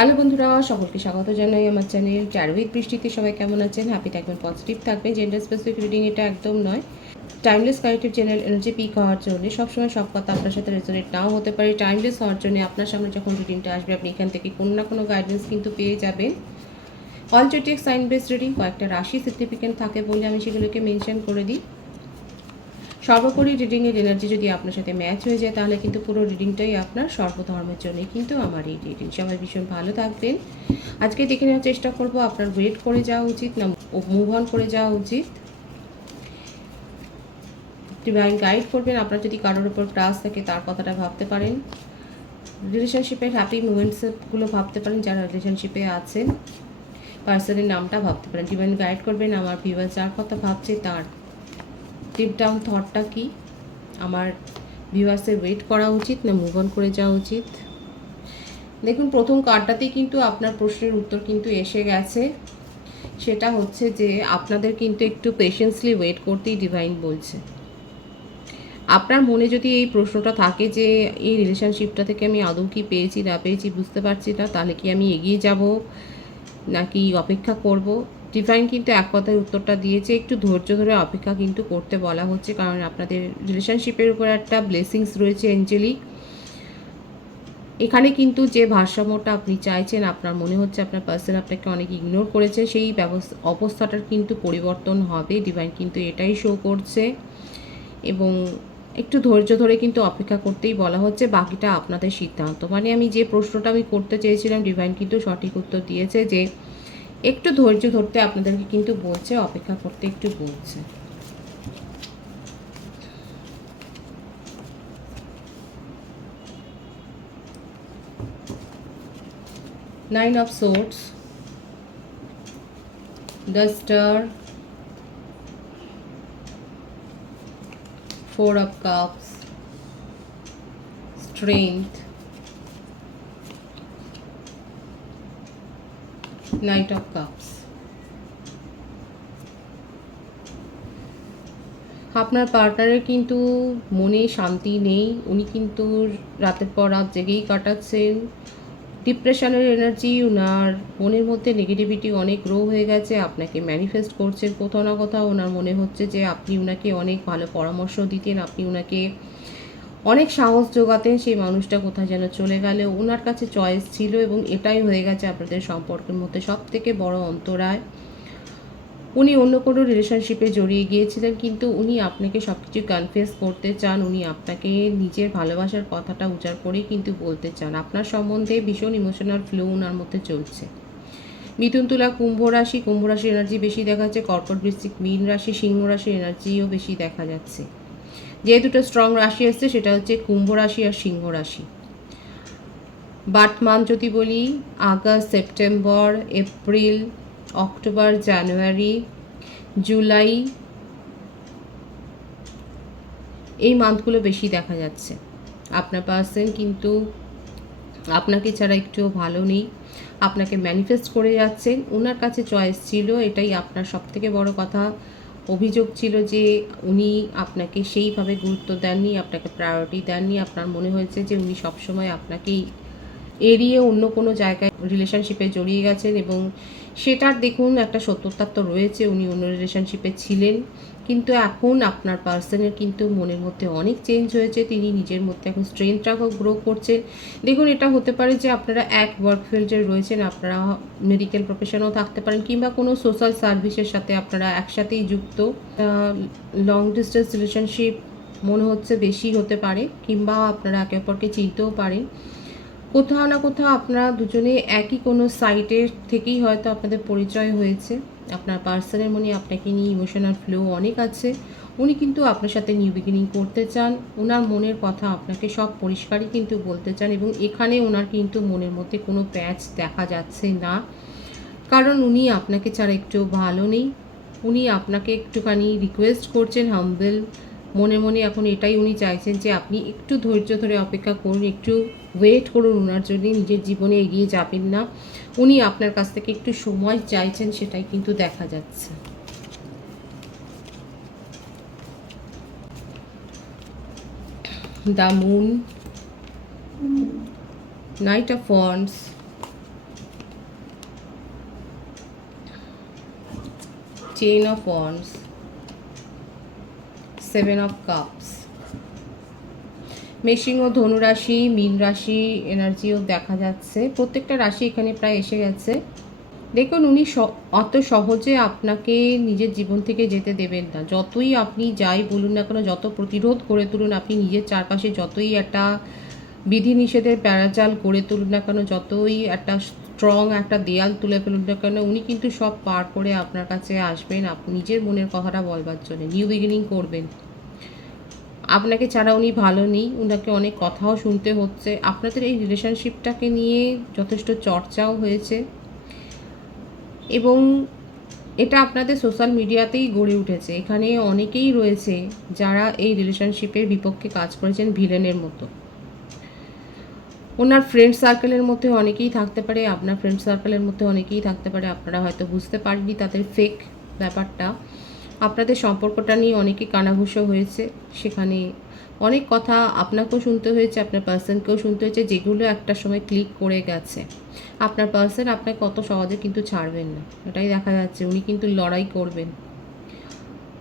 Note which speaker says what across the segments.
Speaker 1: Hello বন্ধুরা, সকলকে স্বাগত জানাই আমার চ্যানেল চারুইক বৃষ্টিতে সবাই কেমন আছেন? হ্যাপি থাকবেন পজিটিভ থাকবেন জেন্ডার স্পেসিফিক রিডিং এটা একদম নয়। Timeless corrective general energy peak হওয়ার জন্য সবসময় সব কথা আপনার সাথে রেজোনেট নাও হতে পারে। টাইমলেস হওয়ার জন্য আপনার সামনে যখন রিডিংটা আসবে, আপনি এখান থেকে কোনো না কোনো গাইডেন্স কিন্তু পেয়ে যাবেন। অলজেটিক সাইন বেস রিডিং কয়েকটা রাশি সিগনিফিকেন্ট থাকে বলে আমি সেগুলোকে মেনশন করে দিই। সর্বোপরি রিডিংয়ের এনার্জি যদি আপনার সাথে ম্যাচ হয়ে যায়, তাহলে কিন্তু পুরো রিডিংটাই আপনার সর্বধর্মের জন্যই কিন্তু আমার এই রিডিং সবাই ভীষণ ভালো থাকবেন। আজকে দেখে নেওয়ার চেষ্টা করব, আপনার ওয়েট করে যাওয়া উচিত, না মুভ অন করে যাওয়া উচিত। ডিভাইন গাইড করবেন, আপনার যদি কারোর উপর ক্রাস থাকে, তার কথাটা ভাবতে পারেন। রিলেশনশিপের হ্যাপি মুমেন্টসগুলো ভাবতে পারেন, যারা রিলেশনশিপে আছেন। পার্সনের নামটা ভাবতে পারেন। ডিভাইন গাইড করবেন, আমার ভিভার যার কথা ভাবছে, তার ডিপ ডাউন থটটা কি? আমার ভিউয়ার্সের ওয়েট করা উচিত না মুভ অন করে যাওয়া উচিত? দেখুন, প্রথম কার্ডটাতেই কিন্তু আপনার প্রশ্নের উত্তর কিন্তু এসে গেছে। সেটা হচ্ছে যে, আপনাদের কিন্তু একটু পেশেন্সলি ওয়েট করতেই ডিভাইন বলছে। আপনার মনে যদি এই প্রশ্নটা থাকে যে, এই রিলেশনশিপটা থেকে আমি আদৌ কি পেয়েছি, না পেয়েছি বুঝতে পারছি না, তাহলে কি আমি এগিয়ে যাব? নাকি অপেক্ষা করব? ডিভাইন কিন্তু এক কথায় উত্তরটা দিয়েছে। একটু ধৈর্য ধরে অপেক্ষা কিন্তু করতে বলা হচ্ছে, কারণ আপনাদের রিলেশনশিপের উপর একটা ব্লেসিংস রয়েছে এঞ্জেলিক এখানে কিন্তু যে ভারসাম্যটা আপনি চাইছেন, আপনার মনে হচ্ছে আপনার পার্সন আপনাকে অনেক ইগনোর করেছে, সেই ব্যবস্থা অবস্থাটার কিন্তু পরিবর্তন হবে। ডিভাইন কিন্তু এটাই শো করছে। এবং একটু ধৈর্য ধরে কিন্তু অপেক্ষা করতেই বলা হচ্ছে, বাকিটা আপনাদের সিদ্ধান্ত। মানে আমি যে প্রশ্নটা আমি করতে চেয়েছিলাম ডিভাইন কিন্তু সঠিক উত্তর দিয়েছে যে একটু ধৈর্য ধরতে আপনাদেরকে কিন্তু বলছে, অপেক্ষা করতে একটু বলছে। Nine of swords star, four of cups, strength knight of cups. আপনার পার্টনারের কিন্তু মনে শান্তি নেই। উনি কিন্তু রাতের পর রাত জেগেই কাটাচ্ছেন। ডিপ্রেশনের এনার্জি ওনার মনের মধ্যে নেগেটিভিটি অনেক গ্রো হয়ে গেছে। আপনাকে ম্যানিফেস্ট করছেন কোথাও না কোথাও। ওনার মনে হচ্ছে যে আপনি ওনাকে অনেক ভালো পরামর্শ দিতেন। আপনি ওনাকে অনেক সাহস জোগাতেন সেই মানুষটা কোথায় যেন চলে গেল। ওনার কাছে চয়েস ছিল এবং এটাই হয়ে গেছে আপনাদের সম্পর্কের মধ্যে সব থেকে বড় অন্তরায়। উনি অন্য কোনো রিলেশনশিপে জড়িয়ে গিয়েছিলেন, কিন্তু উনি আপনাকে সব কিছু কনফেস করতে চান, উনি আপনাকে নিজের ভালোবাসার কথাটা উজাড় করেই কিন্তু বলতে চান। আপনার সম্বন্ধে ভীষণ ইমোশনাল ফ্লো ওনার মধ্যে চলছে। মিথুন তুলা কুম্ভ রাশি, কুম্ভ রাশির এনার্জি বেশি দেখা যাচ্ছে, কর্কট বৃশ্চিক মীন রাশি, সিংহ রাশির এনার্জিও বেশি দেখা যাচ্ছে। যে দুটো স্ট্রং রাশি আসছে, সেটা হচ্ছে কুম্ভ রাশি আর সিংহ রাশি। বাট যদি বলি, August, September, April, October, January, July, এই মান্থগুলো বেশি দেখা যাচ্ছে। আপনার পার্সন কিন্তু আপনাকে ছাড়া একটুও ভালো নেই। আপনাকে ম্যানিফেস্ট করে যাচ্ছেন। ওনার কাছে চয়েস ছিল, এটাই আপনার সবথেকে বড় কথা। অভিযোগ ছিল যে উনি আপনাকে সেইভাবে গুরুত্ব দেননি, আপনাকে প্রায়োরিটি দেননি। আপনার মনে হয়েছে যে উনি সবসময় আপনাকেই এড়িয়ে অন্য কোনো জায়গায় রিলেশনশিপে জড়িয়ে গেছেন এবং সেটার দেখুন একটা সত্যতার তো রয়েছে, উনি অন্য রিলেশনশিপে ছিলেন। কিন্তু এখন আপনার পার্সনের কিন্তু মনের মধ্যে অনেক চেঞ্জ হয়েছে, তিনি নিজের মধ্যে এখন স্ট্রেংথটাকেও গ্রো করছেন দেখুন, এটা হতে পারে যে আপনারা এক ওয়ার্ক ফিল্ডে রয়েছেন, আপনারা মেডিকেল প্রফেশনেও থাকতে পারেন, কিংবা কোনো সোশ্যাল সার্ভিসের সাথে আপনারা একসাথেই যুক্ত। লং ডিস্টেন্স রিলেশনশিপ মনে হচ্ছে বেশি হতে পারে, কিংবা আপনারা একে অপরকে চিনতেও পারেন। কোথাও না কোথাও আপনারা দুজনে একই কোনো সাইটের থেকেই হয়তো আপনাদের পরিচয় হয়েছে। আপনার পার্সনের মনে আপনাকে নিয়ে ইমোশনাল ফ্লো অনেক আছে। উনি কিন্তু আপনার সাথে নিউ বিগিনিং করতে চান। ওনার মনের কথা আপনাকে সব পরিষ্কারই কিন্তু বলতে চান এবং এখানে ওনার কিন্তু মনের মধ্যে কোনো প্যাচ দেখা যাচ্ছে না। কারণ উনি আপনাকে ছাড়া একটু ভালো নেই। উনি আপনাকে একটুখানি রিকোয়েস্ট করছেন হাম্বেল মনে মনে এখন এটাই উনি চাইছেন যে আপনি একটু ধৈর্য ধরে অপেক্ষা করুন, একটু ওয়েট করুন ওনার জন্য, নিজের জীবনে এগিয়ে যাবেন না। উনি আপনার কাছ থেকে একটু সময় চাইছেন, সেটাই কিন্তু দেখা যাচ্ছে। The moon knight of wands queen of wands seven of cups meshing ও ধনুরাশি, মীন রাশি এনার্জিও দেখা যাচ্ছে। প্রত্যেকটা রাশি এখানে প্রায় এসে গেছে। দেখুন, উনি অত সহজে আপনাকে নিজের জীবন থেকে যেতে দেবেন না। যতই আপনি যাই বলুন না কেন, যত প্রতিরোধ করে তুলুন, আপনি নিজের চারপাশে যতই একটা বিধিনিষেধের প্যারাজাল গড়ে তুলুন না কেন, যতই একটা স্ট্রং একটা দেয়াল তুলে ফেলুন না উনি কিন্তু সব পার করে আপনার কাছে আসবেন, আপনি নিজের মনের কথাটা বলবার জন্য নিউ বিগিনিং করবেন। আপনাকে ছাড়া উনি ভালো নেই, উনাকে অনেক কথাও শুনতে হচ্ছে। আপনাদের এই রিলেশনশিপটাকে নিয়ে যথেষ্ট চর্চাও হয়েছে। এবং এটা আপনাদের সোশ্যাল মিডিয়াতেই গড়ে উঠেছে। এখানে অনেকেই রয়েছে যারা এই রিলেশনশিপের বিপক্ষে কাজ করেছেন ভিলেনের মতো। ওনার ফ্রেন্ড সার্কেলের মধ্যে অনেকেই থাকতে পারে, আপনার ফ্রেন্ড সার্কেলের মধ্যে অনেকেই থাকতে পারে, আপনারা হয়তো বুঝতে পারেননি তাদের ফেক ব্যাপারটা। আপনাদের সম্পর্কটা নিয়ে অনেকেই কানাঘুষো হয়েছে, সেখানে অনেক কথা আপনাকেও শুনতে হয়েছে, আপনার পার্সনকেও শুনতে হয়েছে, যেগুলো একটা সময় ক্লিক করে গেছে। আপনার পার্সন আপনাকে কত সহজে কিন্তু ছাড়বেন না। এটাই দেখা যাচ্ছে, উনি কিন্তু লড়াই করবেন।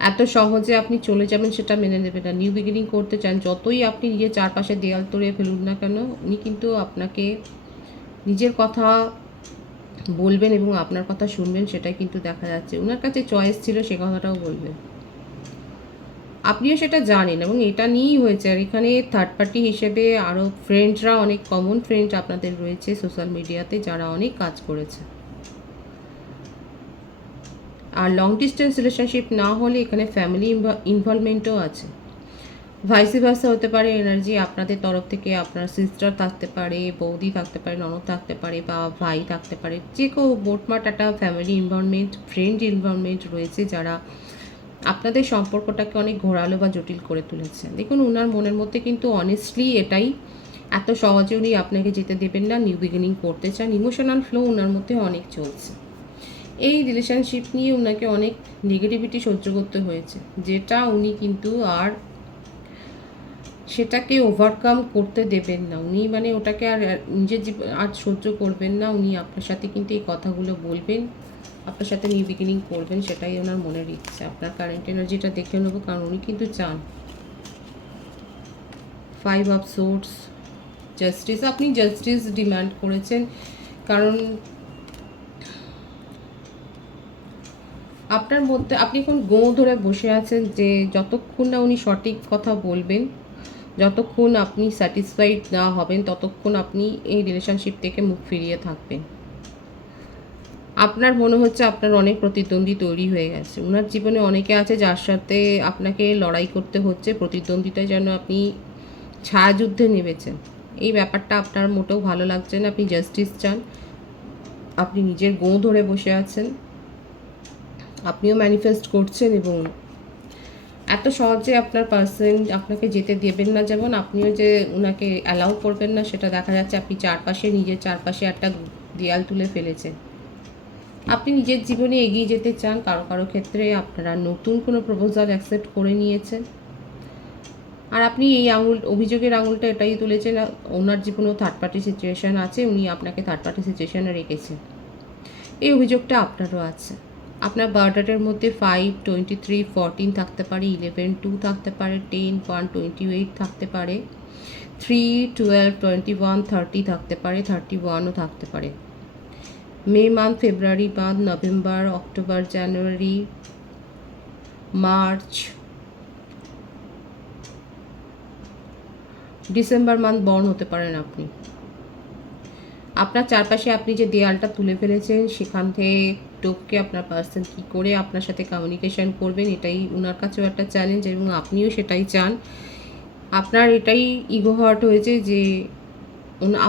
Speaker 1: এত সহজে আপনি চলে যাবেন সেটা মেনে নেবেন না। নিউ বিগিনিং করতে চান, যতই আপনি নিজের চারপাশে দেয়াল তড়িয়ে ফেলুন না কেন, উনি কিন্তু আপনাকে নিজের কথা বলবেন এবং আপনার কথা শুনবেন, সেটাই কিন্তু দেখা যাচ্ছে। ওনার কাছে চয়েস ছিল, সে কথাটাও বলবেন আপনিও সেটা জানেন এবং এটা নিয়েই হয়েছে। আর এখানে থার্ড পার্টি হিসেবে আরও ফ্রেন্ডরা অনেক কমন ফ্রেন্ড আপনাদের রয়েছে সোশ্যাল মিডিয়াতে যারা অনেক কাজ করেছে। আর লং ডিস্টেন্স রিলেশনশিপ না হলে এখানে ফ্যামিলি ইনভলভমেন্টও আছে। ভাইসি ভার্সা হতে পারে এনার্জি আপনাদের তরফ থেকে, আপনার সিস্টার থাকতে পারে, বৌদি থাকতে পারে, ননদ থাকতে পারে বা ভাই থাকতে পারে, যে কেউ মোটমাট একটা ফ্যামিলি ইনভলভমেন্ট ফ্রেন্ড ইনভলভমেন্ট রয়েছে যারা আপনাদের সম্পর্কটাকে অনেক ঘোরালো বা জটিল করে তুলেছে। দেখুন ওনার মনের মধ্যে কিন্তু অনেস্টলি এটাই এত সহজে উনি আপনাকে যেতে দেবেন না নিউ বিগিনিং করতে চান। ইমোশনাল ফ্লো ওনার মধ্যে অনেক চলছে। এই রিলেশনশিপ নিয়ে ওনাকে অনেক নেগেটিভিটি সহ্য করতে হয়েছে। যেটা উনি কিন্তু আর সেটাকে ওভারকাম করতে দেবেন না। উনি মানে ওটাকে আর নিজের জীবন আর সহ্য করবেন না। উনি আপনার সাথে কিন্তু এই কথাগুলো বলবেন। আপনার সাথে নিউ বিগিনিং করবেন, সেটাই ওনার মনের ইচ্ছে। আপনার কারেন্ট এনার্জিটা দেখে নেব, কারণ উনি কিন্তু চান। ফাইভ অফ সোর্স জাস্টিস আপনি জাস্টিস ডিমান্ড করেছেন, কারণ আপনার মধ্যে, আপনি এখন গো ধরে বসে আছেন যে যতক্ষণ না উনি সঠিক কথা বলবেন, যতক্ষণ আপনি স্যাটিসফাইড না হবেন, ততক্ষণ আপনি এই রিলেশনশিপ থেকে মুখ ফিরিয়ে থাকবেন? আপনার মনে হচ্ছে আপনার অনেক প্রতিদ্বন্দ্বী তৈরি হয়ে গেছে। ওনার জীবনে অনেকে আছে যার সাথে আপনাকে লড়াই করতে হচ্ছে, প্রতিদ্বন্দ্বিতায় যেন আপনি ছায়াযুদ্ধে নেমেছেন। এই ব্যাপারটা আপনার মোটেও ভালো লাগছে না। আপনি জাস্টিস চান। আপনি নিজের গো ধরে বসে আছেন। আপনিও ম্যানিফেস্ট করছেন এবং এত সহজে আপনার পার্সন আপনাকে যেতে দেবেন না। যেমন আপনিও যে ওনাকে অ্যালাউ করবেন না, সেটা দেখা যাচ্ছে আপনি চারপাশে, নিজের চারপাশে একটা দেয়াল তুলে ফেলেছেন। আপনি নিজের জীবনে এগিয়ে যেতে চান, কারও কারও ক্ষেত্রে আপনারা নতুন কোনো প্রপোজাল অ্যাকসেপ্ট করে নিয়েছেন। আর আপনি এই আঙুল, অভিযোগের আঙুলটা এটাই তুলেছেন, ওনার জীবনেও থার্ড পার্টি সিচুয়েশান আছে, উনি আপনাকে থার্ড পার্টি সিচুয়েশানে রেখেছেন। এই অভিযোগটা আপনারও আছে। আপনার বার্ডারের মধ্যে ফাইভ টোয়েন্টি থ্রি ফোরটিন থাকতে পারে ইলেভেন টু থাকতে পারে টেন ওয়ান টোয়েন্টি এইট থাকতে পারে three twelve twenty one thirty থাকতে পারে থার্টি ওয়ানও থাকতে পারে। May month February month November October January March December month born হতে পারেন আপনি। আপনার চারপাশে আপনি যে দেয়ালটা তুলে ফেলেছেন, সেখান থেকে টপকে আপনার পার্সন কী করে আপনার সাথে কমিউনিকেশন করবেন, এটাই ওনার কাছেও একটা চ্যালেঞ্জ এবং আপনিও সেটাই চান। আপনার এটাই ইগো হার্ট হয়েছে যে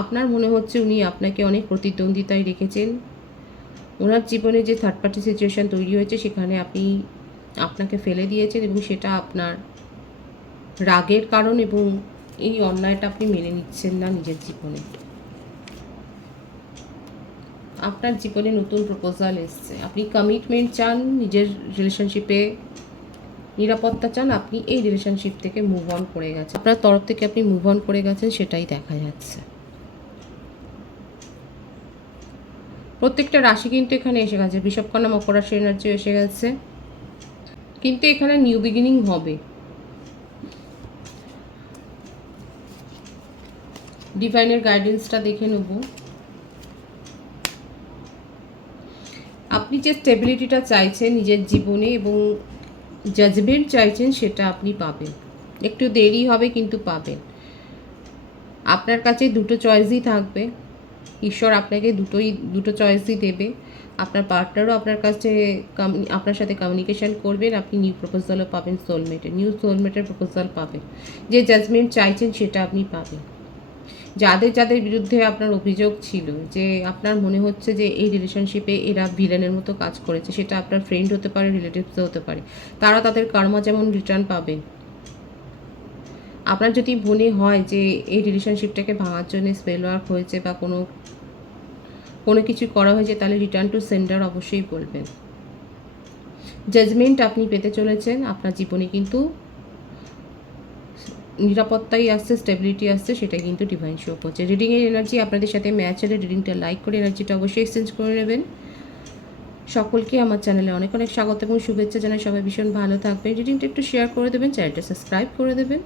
Speaker 1: আপনার মনে হচ্ছে উনি আপনাকে অনেক প্রতিদ্বন্দ্বিতায় রেখেছেন। ওনার জীবনে যে থার্ড পার্টি সিচুয়েশান তৈরি হয়েছে, সেখানে আপনি আপনাকে ফেলে দিয়েছেন এবং সেটা আপনার রাগের কারণ এবং এই অন্যায়টা আপনি মেনে নিচ্ছেন না নিজের জীবনে। আপনার জীবনে নতুন প্রপোজাল এসছে। আপনি কমিটমেন্ট চান নিজের রিলেশনশিপে নিরাপত্তা চান, আপনি এই রিলেশনশিপ থেকে মুভ অন করে গেছেন। আপনার তরফ থেকে আপনি মুভ অন করে গেছেন, সেটাই দেখা যাচ্ছে। প্রত্যেকটা রাশি কিন্তু এখানে এসে গেছে। বিষবকন্যা মকর রাশি এনার্জি এসে গেছে। কিন্তু এখানে নিউ বিগিনিং হবে। ডিভাইনের গাইডেন্সটা দেখে নেব আপনি যে স্টেবিলিটিটা চাইছেন নিজের জীবনে এবং জাজমেন্ট চাইছেন সেটা আপনি পাবেন। একটু দেরি হবে কিন্তু পাবেন। আপনার কাছে দুটো চয়েসই থাকবে। ঈশ্বর আপনাকে দুটোই, দুটো চয়েসই দেবে। আপনার পার্টনারও আপনার কাছে আপনার সাথে কমিউনিকেশন করবেন। আপনি নিউ প্রপোজালও পাবেন সোলমেটের নিউ সোলমেটের প্রপোজাল পাবেন। যে জাজমেন্ট চাইছেন সেটা আপনি পাবেন। যাদের যাদের বিরুদ্ধে আপনার অভিযোগ ছিল যে আপনার মনে হচ্ছে যে এই রিলেশনশিপে এরা ভিলেনের মতো কাজ করেছে, সেটা আপনার ফ্রেন্ড হতে পারে রিলেটিভসও হতে পারে, তারা তাদের কর্মা যেমন রিটার্ন পাবেন আপনার যদি মনে হয় যে এই রিলেশনশিপটাকে ভাঙার জন্য স্পেল ওয়ার্ক হয়েছে বা কোনো কোনো কিছু করা হয়েছে, তাহলে রিটার্ন টু সেন্ডার অবশ্যই বলবেন। জাজমেন্ট আপনি পেতে চলেছেন, আপনার জীবনে কিন্তু নিরাপত্তাই আসছে স্টেবিলিটি আসছে সেটা কিন্তু ডিভাইন শো করছে। রিডিংয়ের এনার্জি আপনাদের সাথে ম্যাচ হলে রিডিংটা লাইক করে এনার্জিটা অবশ্যই এক্সচেঞ্জ করে নেবেন। সকলকে আমার চ্যানেলে অনেক অনেক স্বাগত এবং শুভেচ্ছা জানাই। সবাই ভীষণ ভালো থাকবেন। রিডিংটা একটু শেয়ার করে দেবেন চ্যানেলটা সাবস্ক্রাইব করে দেবেন।